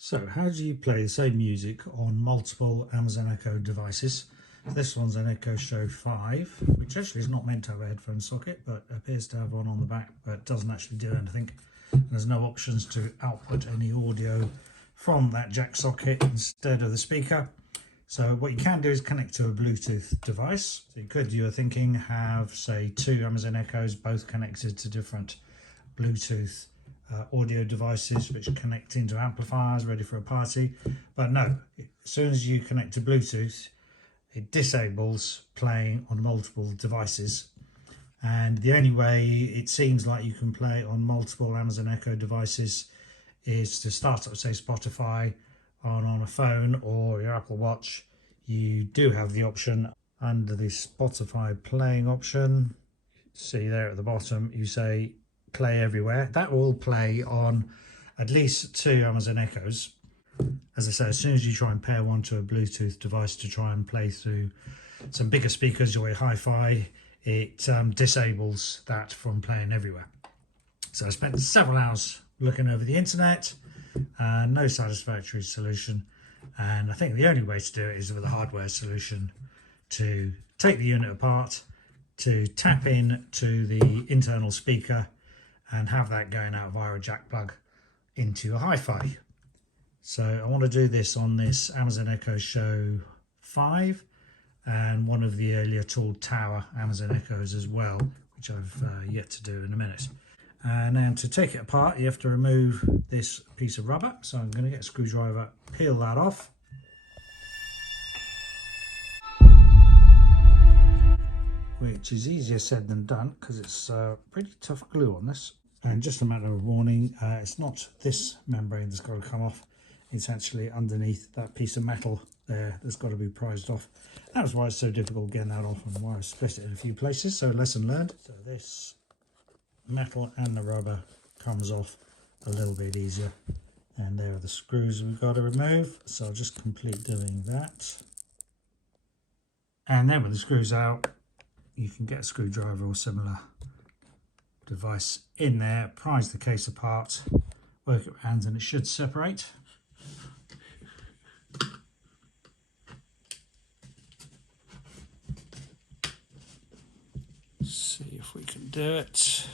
So how do you play the same music on multiple Amazon Echo devices? This one's an Echo Show 5, which actually is not meant to have a headphone socket, but appears to have one on the back, but doesn't actually do anything. There's no options to output any audio from that jack socket instead of the speaker. So what you can do is connect to a Bluetooth device. So you could, you were thinking, have say 2 Amazon Echoes both connected to different Bluetooth audio devices which connect into amplifiers ready for a party, but no, as soon as you connect to Bluetooth it disables playing on multiple devices, and the only way it seems like you can play on multiple Amazon Echo devices is to start up say Spotify on a phone or your Apple Watch. You do have the option under the Spotify playing option, see there at the bottom, you say play everywhere. That will play on at least 2 Amazon Echoes. As I say, as soon as you try and pair one to a Bluetooth device to try and play through some bigger speakers or hi-fi, it disables that from playing everywhere. So I spent several hours looking over the internet, no satisfactory solution, and I think the only way to do it is with a hardware solution, to take the unit apart, to tap in to the internal speaker and have that going out via a jack plug into a hi-fi. So I want to do this on this Amazon Echo Show 5 and one of the earlier Tall Tower Amazon Echoes as well, which I've yet to do in a minute. And now to take it apart you have to remove this piece of rubber, so I'm going to get a screwdriver, peel that off. Which is easier said than done because it's pretty tough glue on this. And just a matter of warning, it's not this membrane that's got to come off, it's actually underneath that piece of metal there that's got to be prized off. That was why it's so difficult getting that off and why I split it in a few places, so lesson learned. So this metal and the rubber comes off a little bit easier. And there are the screws we've got to remove, so I'll just complete doing that. And then with the screws out, you can get a screwdriver or similar device in there, prise the case apart, work it around and it should separate. See if we can do it.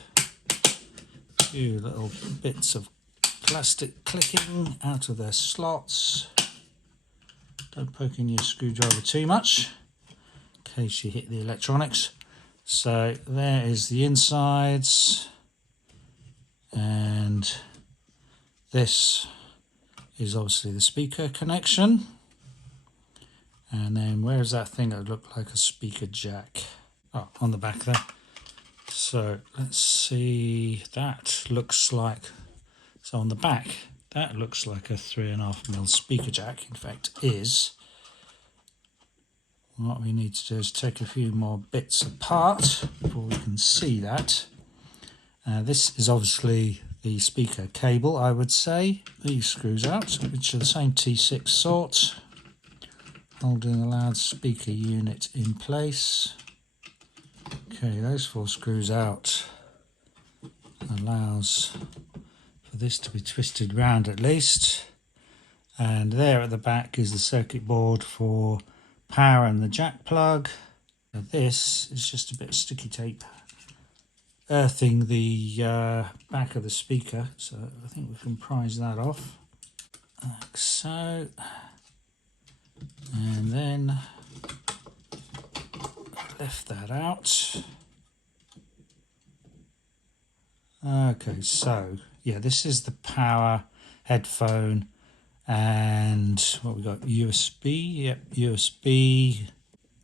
A few little bits of plastic clicking out of their slots. Don't poke in your screwdriver too much in case you hit the electronics. So there is the insides, and this is obviously the speaker connection, and then where's that thing that looked like a speaker jack? Oh, on the back there. So let's see, that looks like, so on the back that looks like a 3.5mm speaker jack. In fact is. What we need to do is take a few more bits apart before we can see that. This is obviously the speaker cable, I would say. These screws out, which are the same T6 sort, holding the loudspeaker unit in place. Okay, those 4 screws out allows for this to be twisted round at least. And there at the back is the circuit board for power and the jack plug. Now this is just a bit of sticky tape earthing the back of the speaker, so I think we can prise that off like so, and then lift that out. Okay, so yeah, this is the power headphone. And what we got, USB, yep, USB,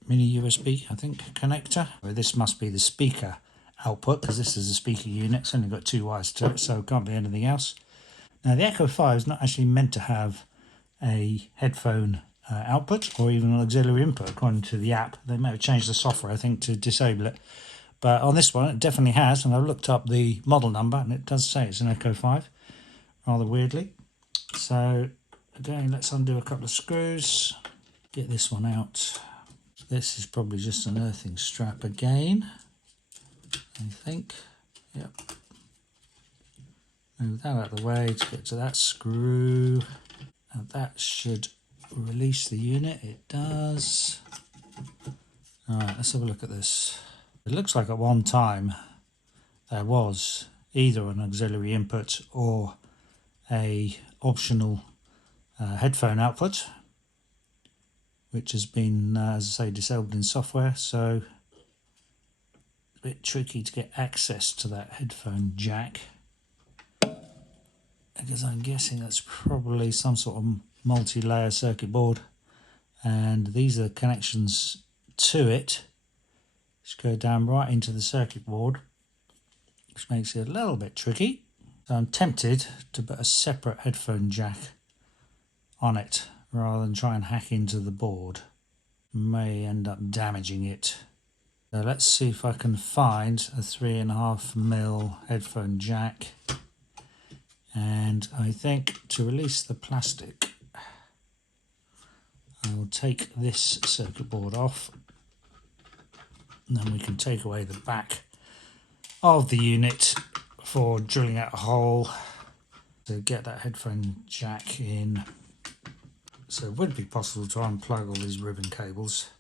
mini USB, I think, connector. Well, this must be the speaker output because this is a speaker unit. It's only got 2 wires to it, so it can't be anything else. Now the Echo 5 is not actually meant to have a headphone output or even an auxiliary input according to the app. They may have changed the software, I think, to disable it. But on this one it definitely has, and I've looked up the model number and it does say it's an Echo 5, rather weirdly. So again, let's undo a couple of screws, get this one out. This is probably just an earthing strap again, I think. Yep. Move that out of the way to get to that screw. that should release the unit. It does. Alright, let's have a look at this. It looks like at one time there was either an auxiliary input or a optional headphone output, which has been, as I say, disabled in software, so it's a bit tricky to get access to that headphone jack, because I'm guessing that's probably some sort of multi-layer circuit board, and these are the connections to it, which go down right into the circuit board, which makes it a little bit tricky. So I'm tempted to put a separate headphone jack on it rather than try and hack into the board. May end up damaging it. So let's see if I can find a 3.5mm headphone jack, and I think to release the plastic I will take this circuit board off, and then we can take away the back of the unit for drilling out a hole to get that headphone jack in. So it would be possible to unplug all these ribbon cables,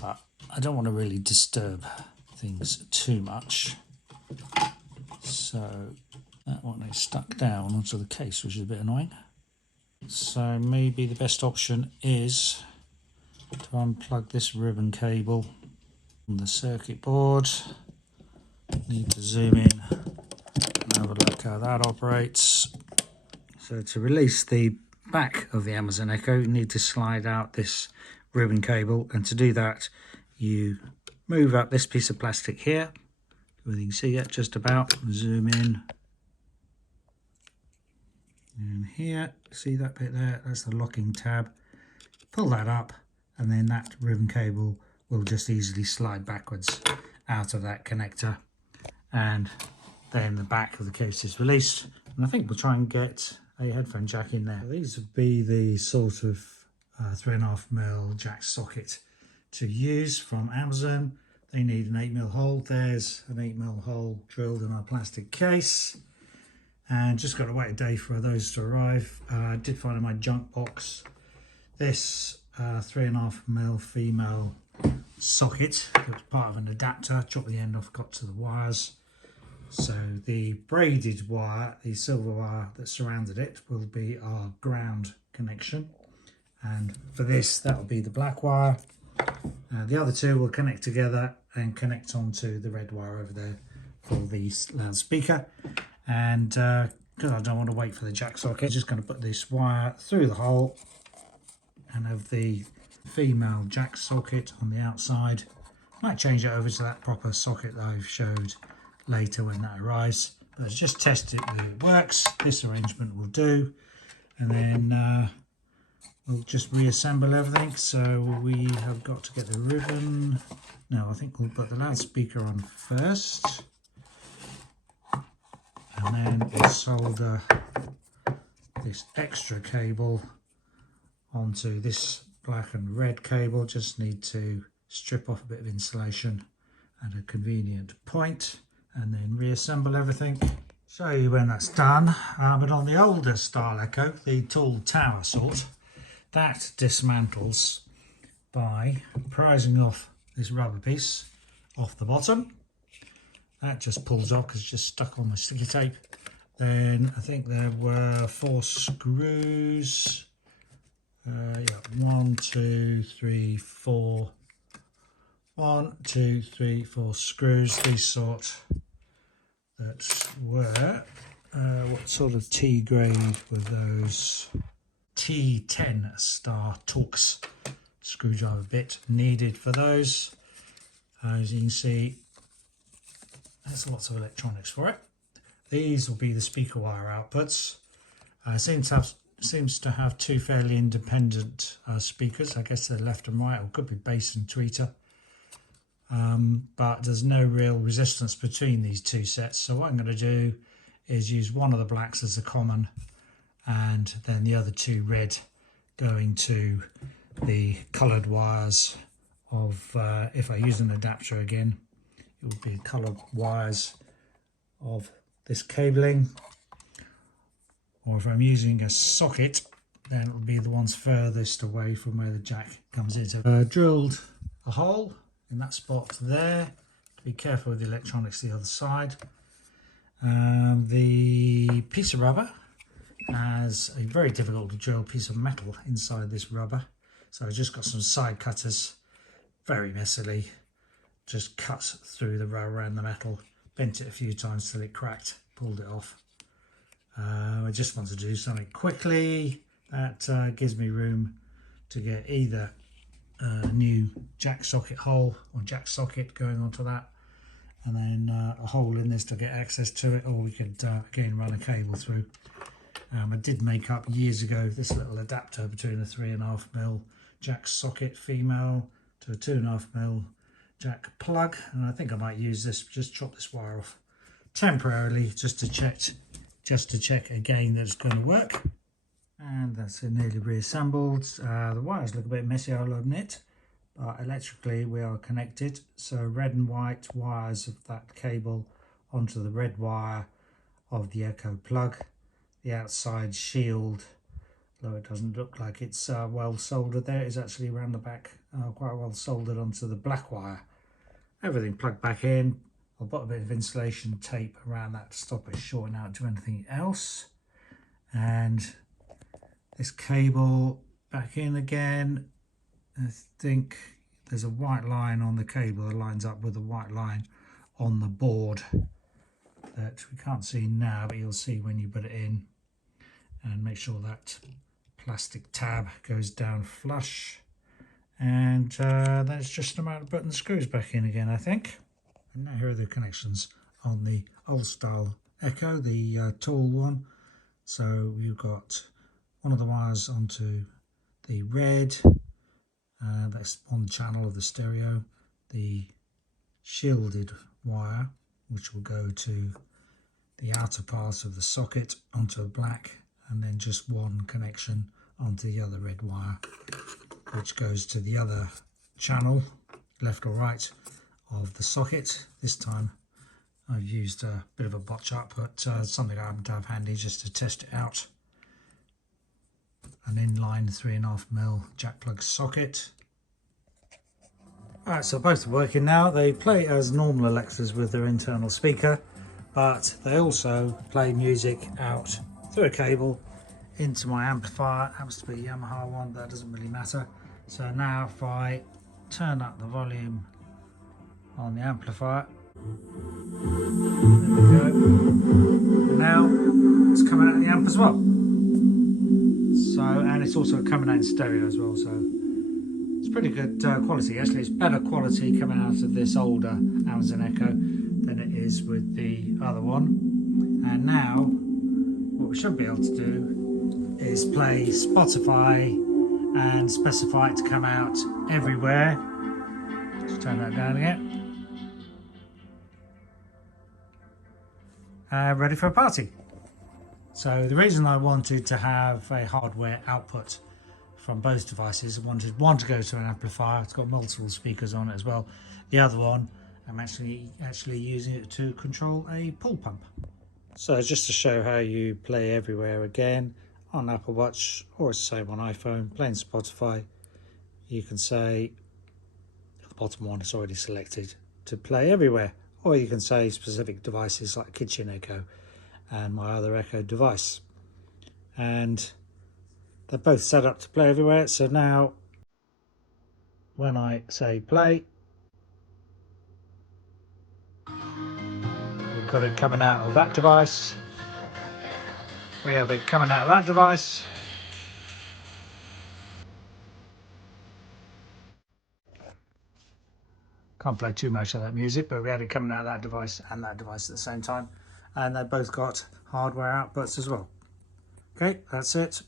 but I don't want to really disturb things too much. So that one is stuck down onto the case, which is a bit annoying. So maybe the best option is to unplug this ribbon cable from the circuit board. Need to zoom in and have a look how that operates. So to release the back of the Amazon Echo, you need to slide out this ribbon cable, and to do that you move up this piece of plastic here. You can see it just about. Zoom in, and here, see that bit there, that's the locking tab. Pull that up, and then that ribbon cable will just easily slide backwards out of that connector, and then the back of the case is released. And I think we'll try and get a headphone jack in there. These would be the sort of 3.5mm jack socket to use from Amazon. They need an 8mm hole. There's an 8mm hole drilled in our plastic case, and just got to wait a day for those to arrive. I did find in my junk box this 3.5mm female socket. It was part of an adapter, chopped the end off, got to the wires. So the braided wire, the silver wire that surrounded it, will be our ground connection, and for this that will be the black wire. The other two will connect together and connect onto the red wire over there for the loudspeaker. And because I don't want to wait for the jack socket, I'm just going to put this wire through the hole and have the female jack socket on the outside. Might change it over to that proper socket that I've showed later when that arrives, but let's just test it that it works. This arrangement will do, and then we'll just reassemble everything. So we have got to get the ribbon. No, I think we'll put the loudspeaker on first, and then we'll solder this extra cable onto this black and red cable. Just need to strip off a bit of insulation at a convenient point, and then reassemble everything. Show you when that's done. But on the older style Echo, the tall tower sort, that dismantles by prising off this rubber piece off the bottom. That just pulls off because it's just stuck on my sticky tape. Then I think there were 4 screws. Yeah, 1, 2, 3, 4. 1, 2, 3, 4 screws, these sort that were, what sort of T grade were those? T10 star Torx screwdriver bit needed for those. As you can see, there's lots of electronics for it. These will be the speaker wire outputs. Seems to have 2 fairly independent speakers. I guess they're left and right, or could be bass and tweeter. But there's no real resistance between these 2 sets. So what I'm going to do is use one of the blacks as a common, and then the other 2 red going to the coloured wires of, if I use an adapter again, it would be coloured wires of this cabling. Or if I'm using a socket, then it'll be the ones furthest away from where the jack comes in. So drilled a hole in that spot there. Be careful with the electronics the other side. The piece of rubber has a very difficult to drill piece of metal inside this rubber. So I just got some side cutters, very messily, just cut through the rubber and the metal, bent it a few times till it cracked, pulled it off. I just want to do something quickly that gives me room to get either a new jack socket hole or jack socket going onto that, and then a hole in this to get access to it, or we could again run a cable through. I did make up years ago this little adapter between a 3.5mm jack socket female to a 2.5mm jack plug, and I think I might use this, just chop this wire off temporarily just to check again that it's going to work. And that's nearly reassembled. The wires look a bit messy, I'll admit, but electrically we are connected. So red and white wires of that cable onto the red wire of the Echo plug. The outside shield, though it doesn't look like it's well soldered there, is actually around the back quite well soldered onto the black wire. Everything plugged back in. I'll put a bit of insulation tape around that to stop it shorting out to anything else. And this cable back in again. I think there's a white line on the cable that lines up with a white line on the board that we can't see now, but you'll see when you put it in. And make sure that plastic tab goes down flush. And that's just a matter of putting the screws back in again, I think. And now here are the connections on the old style Echo, the tall one. So we've got one of the wires onto the red, that's one channel of the stereo, the shielded wire, which will go to the outer part of the socket onto a black, and then just one connection onto the other red wire, which goes to the other channel, left or right, of the socket. This time I've used a bit of a botch up, but something I happen to have handy just to test it out. An inline 3.5mm jack plug socket. Alright, so both are working now. They play as normal Alexas with their internal speaker, but they also play music out through a cable into my amplifier. It happens to be a Yamaha one, that doesn't really matter. So now if I turn up the volume on the amplifier, there we go, and now it's coming out of the amp as well. So, and it's also coming out in stereo as well, so it's pretty good quality. Actually, it's better quality coming out of this older Amazon Echo than it is with the other one. And now what we should be able to do is play Spotify and specify it to come out everywhere. Just turn that down again. Ready for a party. So the reason I wanted to have a hardware output from both devices, I wanted one to go to an amplifier. It's got multiple speakers on it as well. The other one, I'm actually using it to control a pool pump. So just to show how you play everywhere again, on Apple Watch, or it's the same on iPhone, playing Spotify, you can say, the bottom one is already selected to play everywhere, or you can say specific devices like Kitchen Echo and my other Echo device. And they're both set up to play everywhere. So now when I say play, we've got it coming out of that device. We have it coming out of that device. Can't play too much of that music, but we had it coming out of that device and that device at the same time. And they both got hardware outputs as well. Okay, that's it.